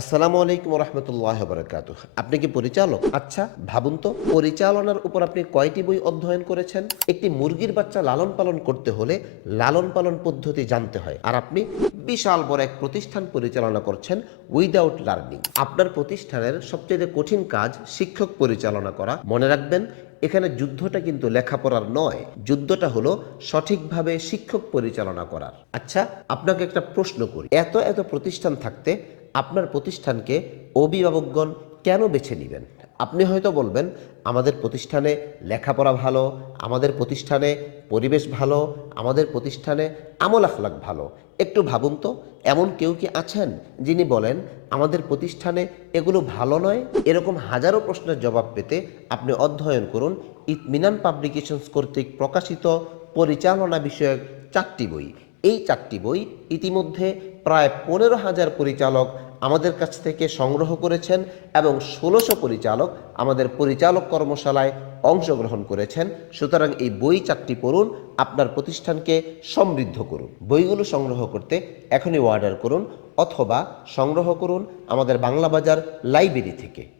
আসসালামু আলাইকুম রহমতুল্লাহ বরকাত আপনি কি পরিচালক? আচ্ছা। ভাবুন তো পরিচালনার উপর আপনি কয়টি বই অধ্যয়ন করেছেন? একটি মুরগির বাচ্চা লালন পালন করতে হলে লালন পালন পদ্ধতি জানতে হয়। আর আপনি বিশাল বড় এক প্রতিষ্ঠান পরিচালনা করছেন উইদাউট লার্নিং। আপনার প্রতিষ্ঠানের সবচেয়ে কঠিন কাজ শিক্ষক পরিচালনা করা। মনে রাখবেন এখানে যুদ্ধটা কিন্তু লেখাপড়ার নয়। যুদ্ধটা হলো সঠিকভাবে শিক্ষক পরিচালনা করার। আচ্ছা আপনাকে একটা প্রশ্ন করি। এত এত প্রতিষ্ঠান থাকতে আপনার প্রতিষ্ঠানকে অভিভাবকগণ কেন বেছে নেবেন? আপনি হয়তো বলবেন, আমাদের প্রতিষ্ঠানে লেখাপড়া ভালো, আমাদের প্রতিষ্ঠানে পরিবেশ ভালো, আমাদের প্রতিষ্ঠানে আমল আখলাক ভালো। একটু ভাবুন তো, এমন কেউ কি আছেন যিনি বলেন, আমাদের প্রতিষ্ঠানে এগুলো ভালো নয়? এরকম হাজারো প্রশ্নের জবাব পেতে আপনি অধ্যয়ন করুন ইতমিনান পাবলিকেশনস কর্তৃক প্রকাশিত পরিচালনা বিষয়ক চারটি বই। এই চারটি বই ইতিমধ্যে প্রায় পনেরো হাজার পরিচালক আমাদের কাছ থেকে সংগ্রহ করেছেন এবং ষোলোশো পরিচালক আমাদের পরিচালক কর্মশালায় অংশগ্রহণ করেছেন। সুতরাং এই বই চারটি পড়ুন, আপনার প্রতিষ্ঠানকে সমৃদ্ধ করুন। বইগুলো সংগ্রহ করতে এখনই অর্ডার করুন অথবা সংগ্রহ করুন আমাদের বাংলা বাজার লাইব্রেরি থেকে।